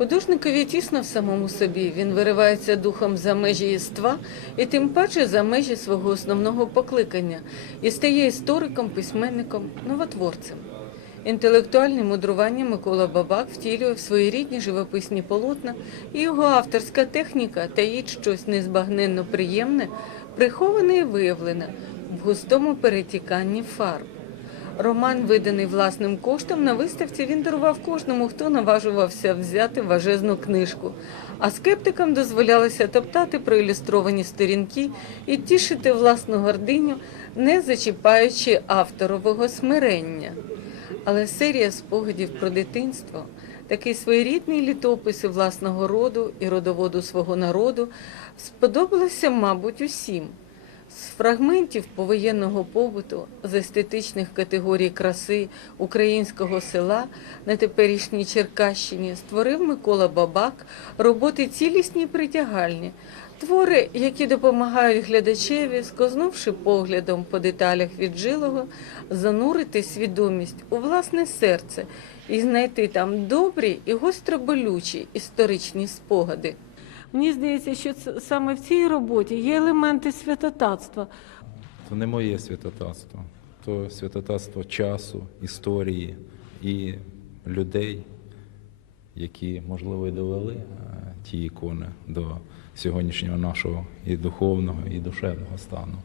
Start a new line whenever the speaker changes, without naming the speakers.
Художникові тісно в самому собі. Він виривається духом за межі єства і тим паче за межі свого основного покликання і стає істориком, письменником, новотворцем. Інтелектуальне мудрування Микола Бабак втілює в свої рідні живописні полотна, і його авторська техніка таїть щось незбагненно приємне, приховане і виявлене в густому перетіканні фарб. Роман, виданий власним коштом, на виставці він дарував кожному, хто наважувався взяти важезну книжку. А скептикам дозволялося топтати проілюстровані сторінки і тішити власну гординю, не зачіпаючи авторового смирення. Але серія спогадів про дитинство, такий своєрідний літопис власного роду і родоводу свого народу, сподобалася, мабуть, усім. Фрагментів повоєнного побуту, з естетичних категорій краси українського села на теперішній Черкащині створив Микола Бабак роботи цілісні притягальні, твори, які допомагають глядачеві, скознувши поглядом по деталях віджилого, занурити свідомість у власне серце і знайти там добрі і гостро болючі історичні спогади. Мені здається, що це, саме в цій роботі є елементи святотатства.
То не моє святотатство, то святотатство часу, історії і людей, які, можливо, і довели е, ті ікони до сьогоднішнього нашого і духовного, і душевного стану.